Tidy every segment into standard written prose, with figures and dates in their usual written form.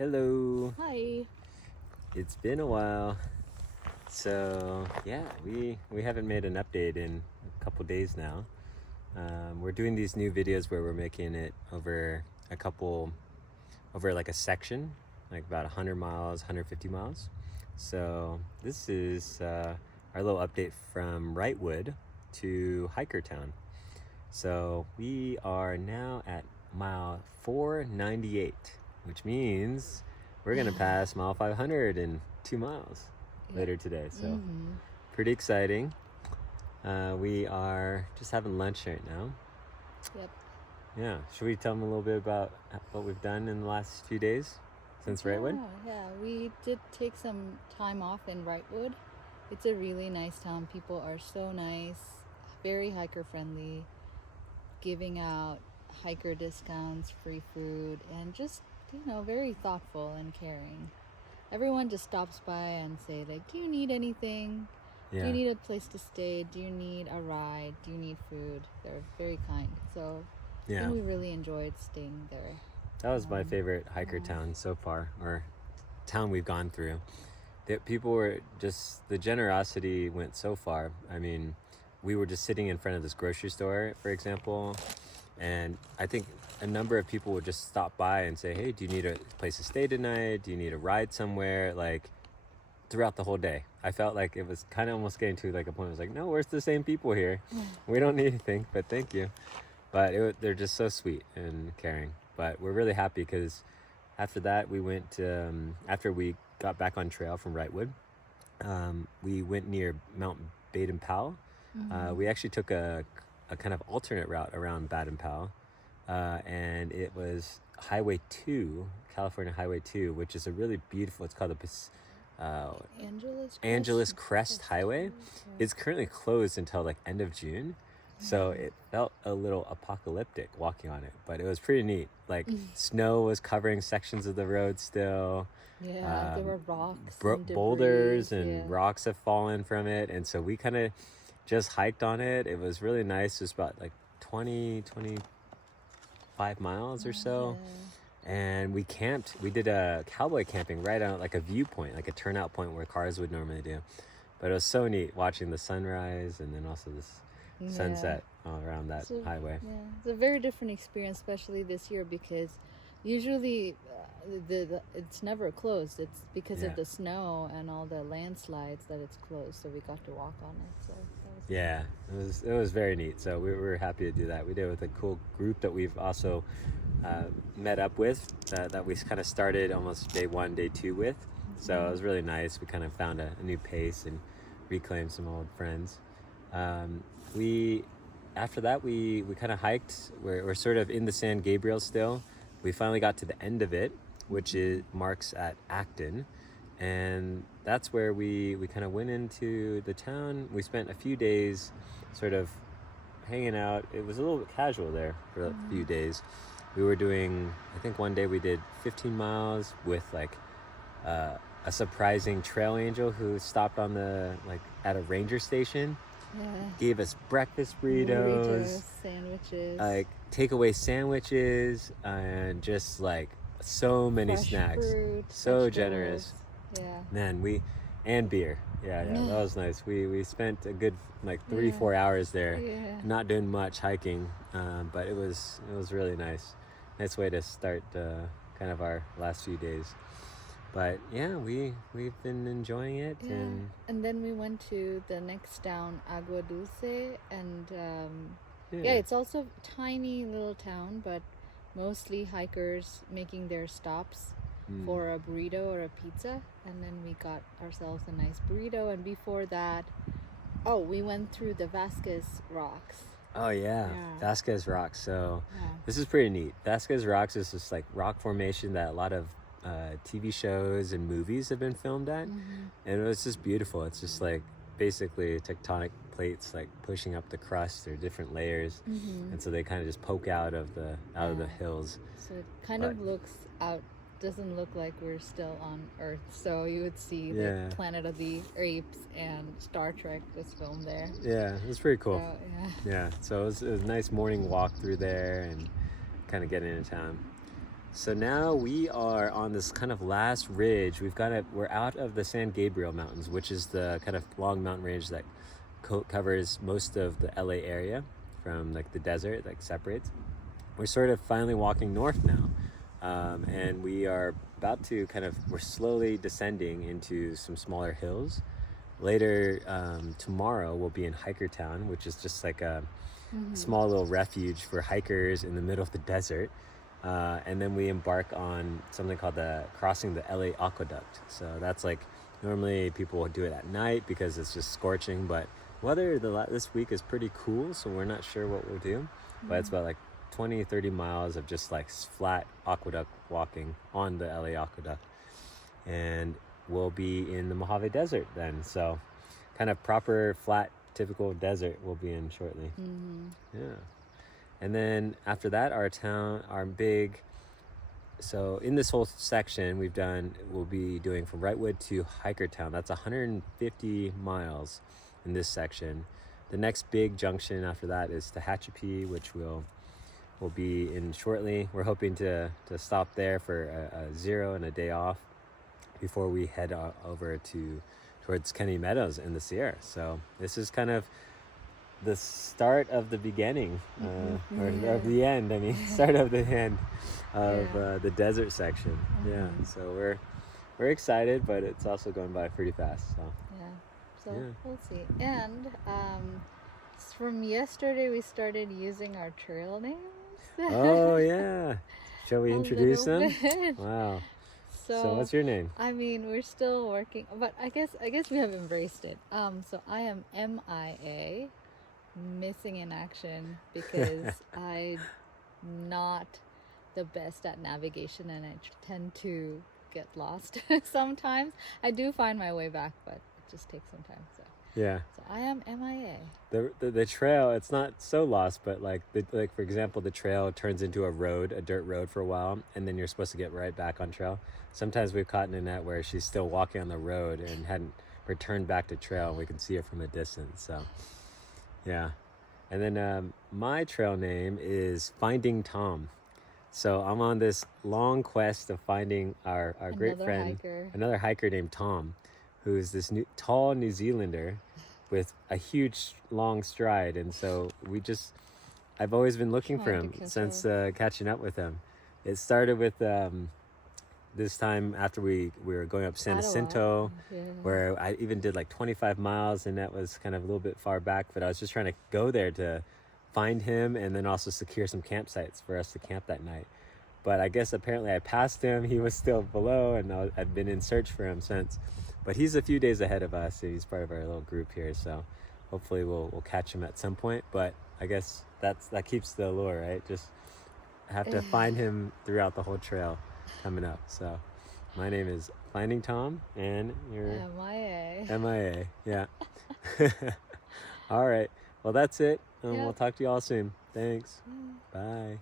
Hello. Hi. It's been a while. So yeah, we haven't made an update in a couple days now. We're doing these new videos where we're making it over like a section, like about 100 miles, 150 miles. So this is our little update from Wrightwood to Hikertown. So we are now at mile 498, which means we're gonna pass mile 500 in 2 miles later today. So pretty exciting. We are just having lunch right now. Yep. Yeah, should we tell them a little bit about what we've done in the last few days since Wrightwood? Yeah, we did take some time off in Wrightwood. It's a really nice town. People are so nice, very hiker friendly, giving out hiker discounts, free food, and just, very thoughtful and caring. Everyone just stops by and say, like, do you need anything? Yeah. Do you need a place to stay? Do you need a ride? Do you need food? They're very kind. So I Yeah, think we really enjoyed staying there. that was my favorite hiker town so far, or town we've gone through. That people were just, the generosity went so far. I mean, we were just sitting in front of this grocery store, for example, and I think a number of people would just stop by and say, hey, do you need a place to stay tonight? Do you need a ride somewhere? Like, throughout the whole day. I felt like it was kind of almost getting to like a point. I was like, no, we're the same people here. We don't need anything, but thank you. But they're just so sweet and caring. But we're really happy because after that, we went, after we got back on trail from Wrightwood, we went near Mount Baden Powell. We actually took a kind of alternate route around Baden Powell, and it was Highway 2, California Highway 2, which is a really beautiful, it's called the Angeles Crest Highway. Yeah. It's currently closed until like end of June. So it felt a little apocalyptic walking on it, but it was pretty neat. Like snow was covering sections of the road still. Yeah, there were rocks, Boulders debris, and rocks have fallen from it. And so we kind of just hiked on it. It was really nice. It was about like 25 miles or so. Yeah. And we camped. We did a cowboy camping right on like a viewpoint, like a turnout point where cars would normally do. But it was so neat watching the sunrise and then also this sunset all around that highway. Yeah, it's a very different experience, especially this year, because usually it's never closed. It's because of the snow and all the landslides that it's closed. So we got to walk on it. So that was it was very neat. So we were happy to do that. We did it with a cool group that we've also met up with that we kind of started almost day 1, day 2 with. So it was really nice. We kind of found a new pace and reclaimed some old friends. After that we kind of hiked. We're sort of in the San Gabriel still. We finally got to the end of it, which marks at Acton, and that's where we kind of went into the town. We spent a few days sort of hanging out. It was a little bit casual there for a few days. We were doing, I think one day we did 15 miles with like a surprising trail angel who stopped on at a ranger station. Gave us breakfast burritos, sandwiches, like takeaway sandwiches, and just like so many snacks. Fruit, so generous. Yeah. Man, and beer. Yeah, that was nice. We spent a good like 3-4 hours there, not doing much hiking, but it was really nice. Nice way to start kind of our last few days. But yeah, we've been enjoying it. And then we went to the next town, Agua Dulce, and it's also a tiny little town, but mostly hikers making their stops for a burrito or a pizza. And then we got ourselves a nice burrito. And before that, we went through the Vasquez Rocks. Oh yeah. Vasquez Rocks. So this is pretty neat. Vasquez Rocks is this like rock formation that a lot of TV shows and movies have been filmed at, and it was just beautiful. It's just like basically tectonic plates like pushing up the crust or different layers, and so they kind of just poke out of the hills. So it kind of doesn't look like we're still on Earth. So you would see the Planet of the Apes and Star Trek was filmed there. Yeah, it was pretty cool. So it was a nice morning walk through there and kind of getting into town. So now we are on this kind of last ridge. We're out of the San Gabriel Mountains, which is the kind of long mountain range that covers most of the LA area from like the desert, like separates. We're sort of finally walking north now. And we are about to we're slowly descending into some smaller hills. Later tomorrow we'll be in Hikertown, which is just like a small little refuge for hikers in the middle of the desert. And then we embark on something called crossing the LA Aqueduct. So that's like, normally people will do it at night because it's just scorching, but weather this week is pretty cool, so we're not sure what we'll do. But it's about like 20-30 miles of just like flat aqueduct walking on the LA Aqueduct. And we'll be in the Mojave Desert then. So kind of proper, flat, typical desert we'll be in shortly. Yeah. And then after that, so in this whole section we'll be doing from Wrightwood to Hikertown. That's 150 miles in this section. The next big junction after that is Tehachapi, which we'll be in shortly. We're hoping to stop there for a zero and a day off before we head over towards Kenny Meadows in the Sierra. So this is kind of the start of the beginning, or of the end. I mean, start of the end of the desert section. Yeah, so we're excited, but it's also going by pretty fast. So we'll see. And from yesterday, we started using our trail names. Oh yeah, shall we introduce them? Wow. So what's your name? I mean, we're still working, but I guess we have embraced it. So I am MIA. Missing in action, because I'm not the best at navigation and I tend to get lost sometimes. I do find my way back, but it just takes some time. So I am MIA. The trail, it's not so lost, but like for example, the trail turns into a dirt road for a while, and then you're supposed to get right back on trail. Sometimes we've caught Nanette where she's still walking on the road and hadn't returned back to trail, and we can see her from a distance. So yeah. And then my trail name is Finding Tom. So I'm on this long quest of finding our great friend, another hiker named Tom, who's this tall New Zealander with a huge long stride. And so I've always been looking for him since catching up with him. It started with this time after we were going up San Jacinto, where I even did like 25 miles, and that was kind of a little bit far back, but I was just trying to go there to find him and then also secure some campsites for us to camp that night. But I guess apparently I passed him, he was still below, and I've been in search for him since. But he's a few days ahead of us, and he's part of our little group here, so hopefully we'll catch him at some point. But I guess that keeps the allure, right? Just have to find him throughout the whole trail coming up. So my name is Finding Tom, and you're MIA. Yeah. All right, well, that's it. We'll talk to you all soon. Thanks. Bye.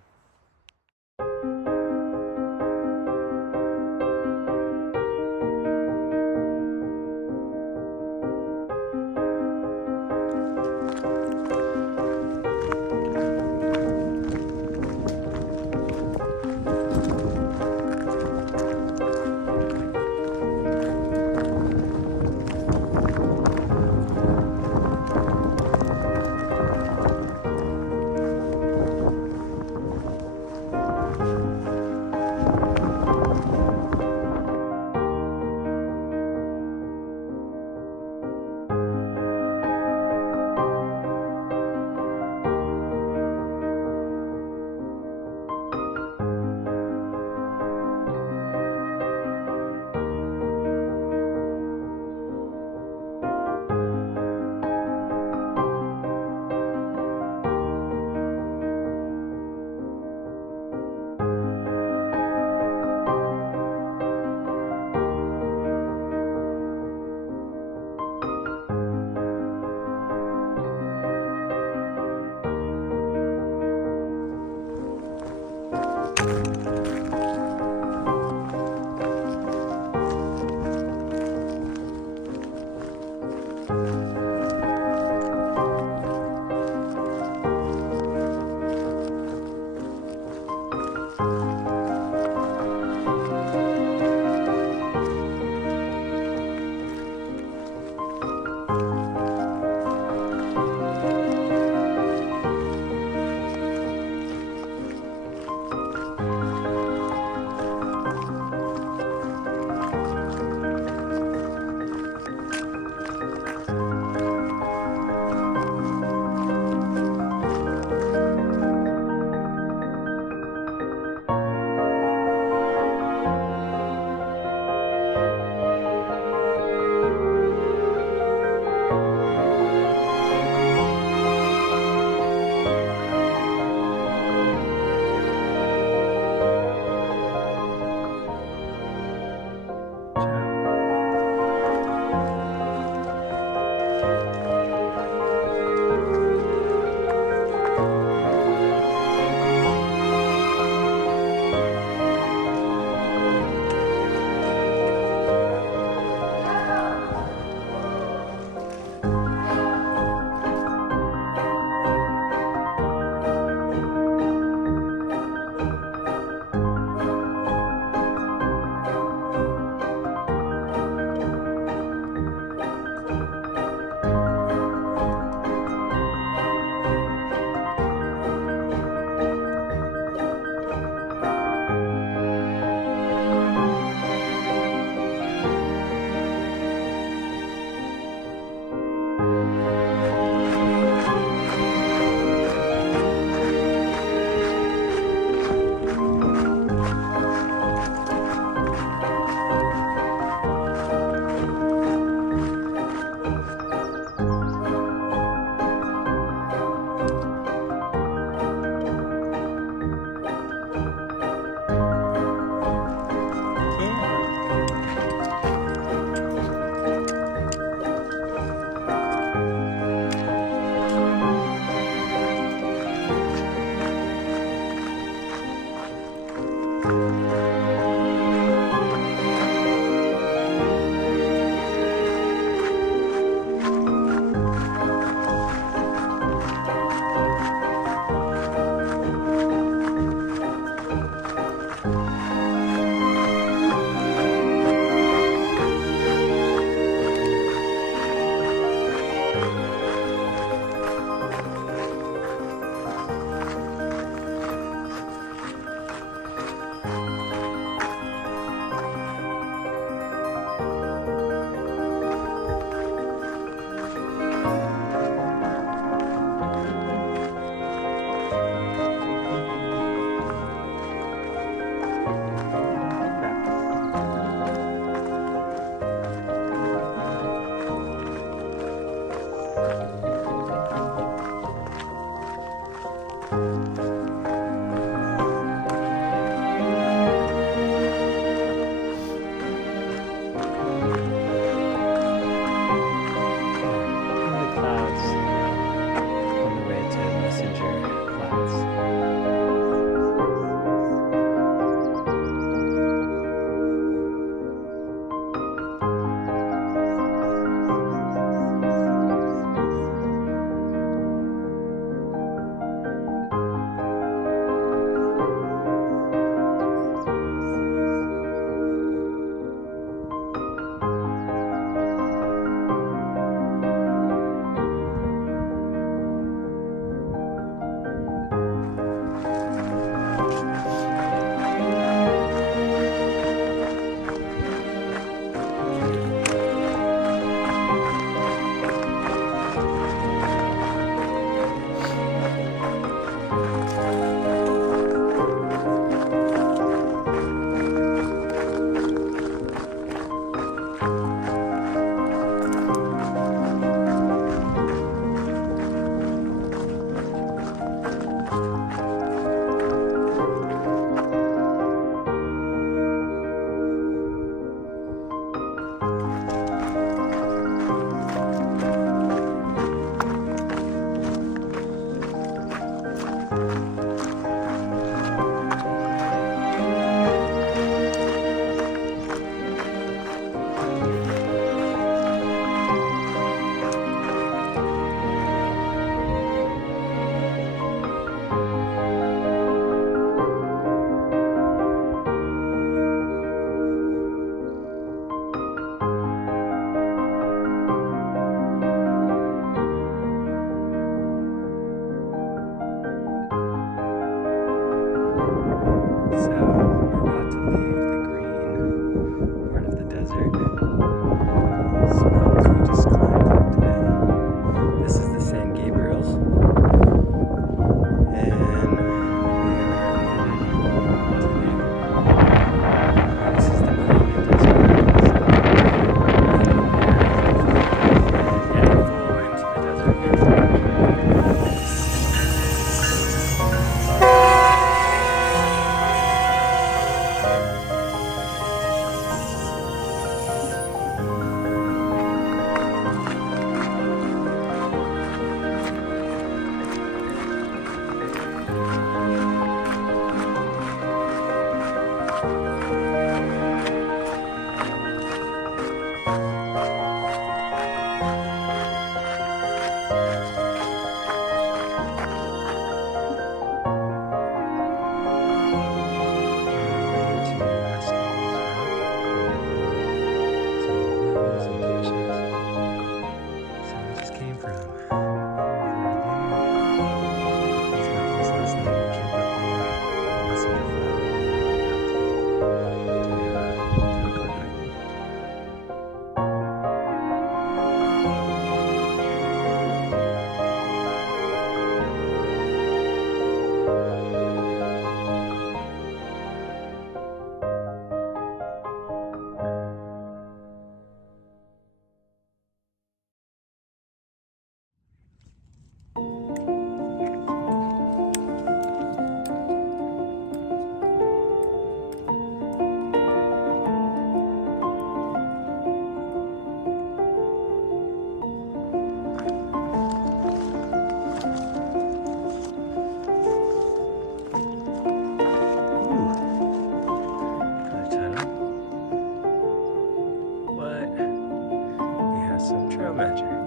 magic.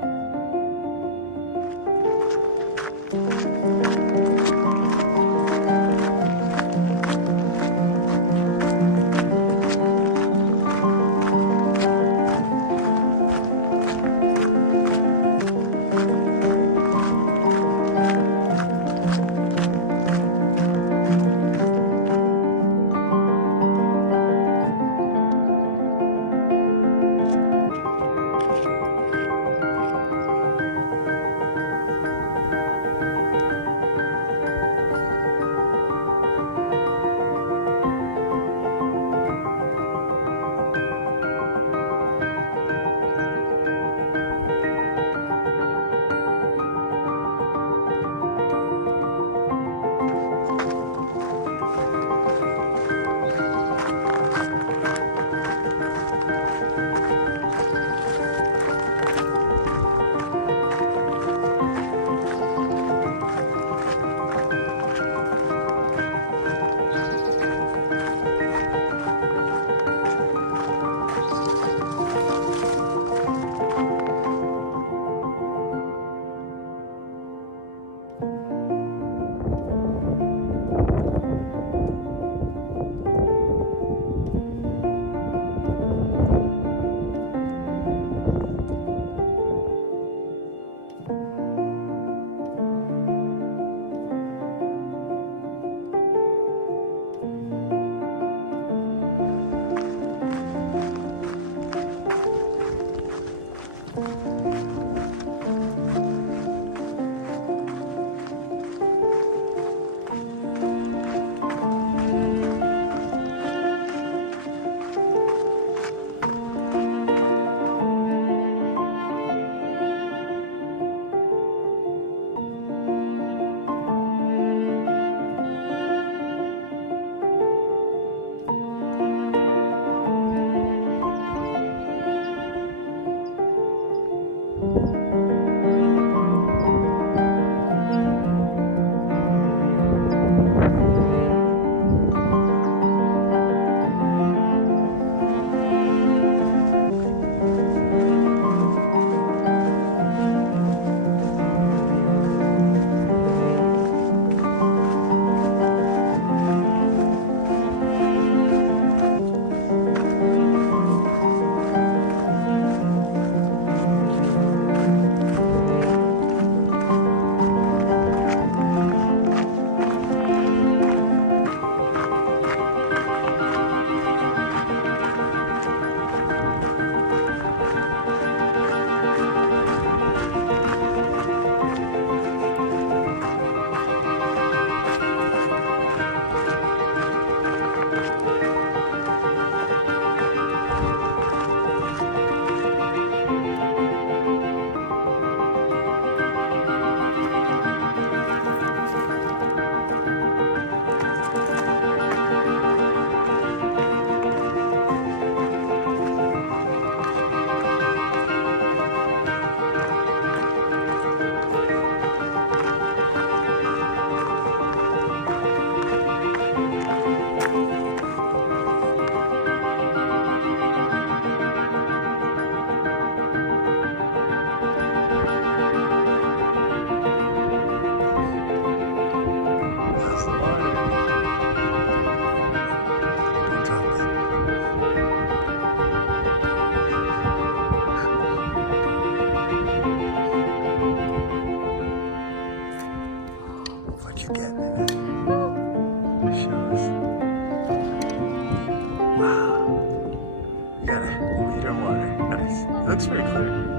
Looks very clear.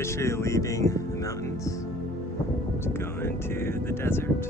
officially leaving the mountains to go into the desert.